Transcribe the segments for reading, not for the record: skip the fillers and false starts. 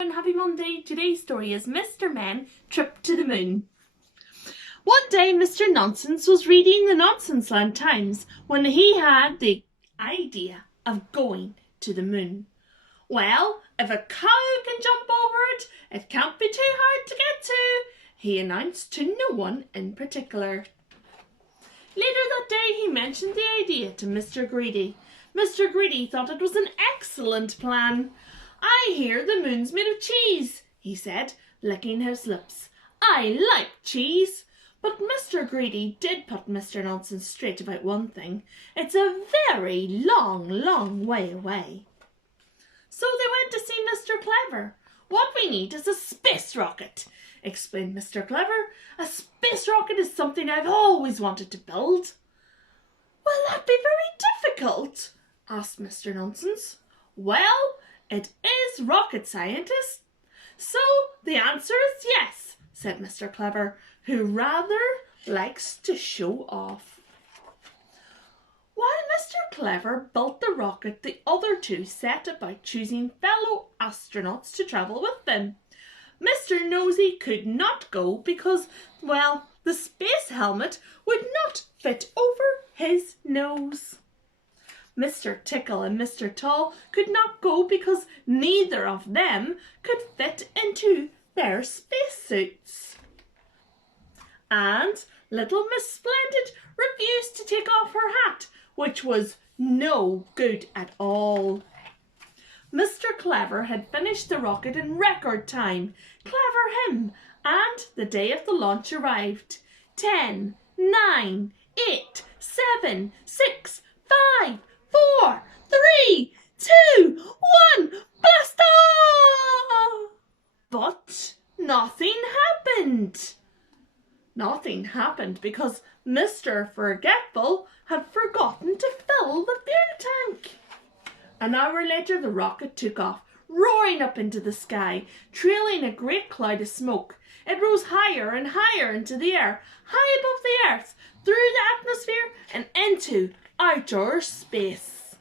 And happy Monday. Today's story is Mr. Men Trip to the Moon. One day Mr. Nonsense was reading the Nonsenseland Times when he had the idea of going to the moon. Well, if a cow can jump over it, it can't be too hard to get to, he announced to no one in particular. Later that day he mentioned the idea to Mr. Greedy. Mr. Greedy thought it was an excellent plan. "I hear the moon's made of cheese," he said, licking his lips. "I like cheese." But Mr. Greedy did put Mr. Nonsense straight about one thing. It's a very long way away. So they went to see Mr. Clever. "What we need is a space rocket," explained Mr. Clever. "A space rocket is something I've always wanted to build." "Will that be very difficult?" asked Mr. Nonsense. "Well, it is rocket scientist, so the answer is yes," said Mr. Clever, who rather likes to show off. While Mr. Clever built the rocket, the other two set about choosing fellow astronauts to travel with them. Mr. Nosy could not go because, well, the space helmet would not fit over his nose. Mr. Tickle and Mr. Tall could not go because neither of them could fit into their spacesuits. And little Miss Splendid refused to take off her hat, which was no good at all. Mr. Clever had finished the rocket in record time. Clever him! And the day of the launch arrived. 10, 9, 8, 7, 6, 5, 4, 3, 2, 1, blast off! But nothing happened. Nothing happened because Mr. Forgetful had forgotten to fill the fuel tank. An hour later the rocket took off, roaring up into the sky, trailing a great cloud of smoke. It rose higher and higher into the air, high above the earth, through the atmosphere and into outer space.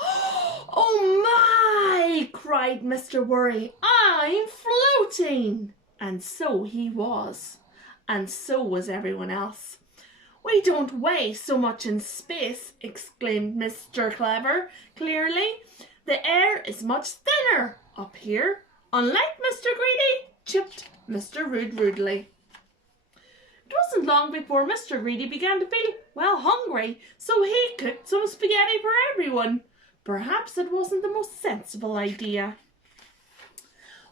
"Oh my!" cried Mr. Worry. "I'm floating!" And so he was. And so was everyone else. "We don't weigh so much in space," exclaimed Mr. Clever clearly. "The air is much thinner up here, unlike Mr. Greedy," chipped Mr. Rude rudely. It wasn't long before Mr. Greedy began to feel, well, hungry, so he cooked some spaghetti for everyone. Perhaps it wasn't the most sensible idea.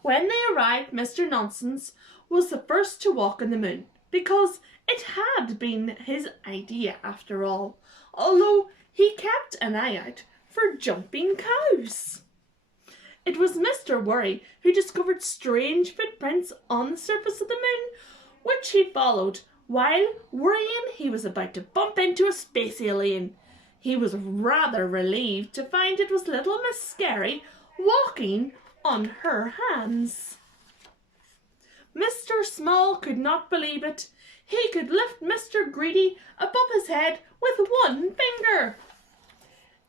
When they arrived, Mr. Nonsense was the first to walk on the moon, because it had been his idea after all, although he kept an eye out for jumping cows. It was Mr. Worry who discovered strange footprints on the surface of the moon, which he followed, while worrying he was about to bump into a space alien. He was rather relieved to find it was little Miss Scary walking on her hands. Mr. Small could not believe it. He could lift Mr. Greedy above his head with one finger.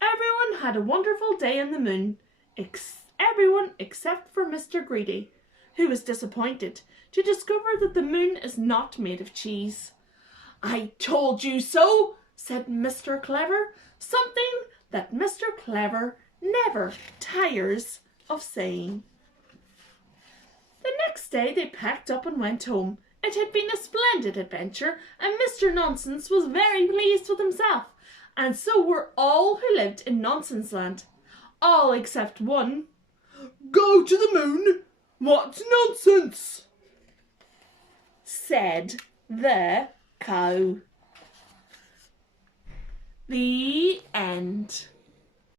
Everyone had a wonderful day on the moon. Everyone except for Mr. Greedy, who was disappointed to discover that the moon is not made of cheese. "I told you so," said Mr. Clever, something that Mr. Clever never tires of saying. The next day they packed up and went home. It had been a splendid adventure, and Mr. Nonsense was very pleased with himself, and so were all who lived in Nonsenseland. All except one. "Go to the moon? What nonsense!" said the cow. The end.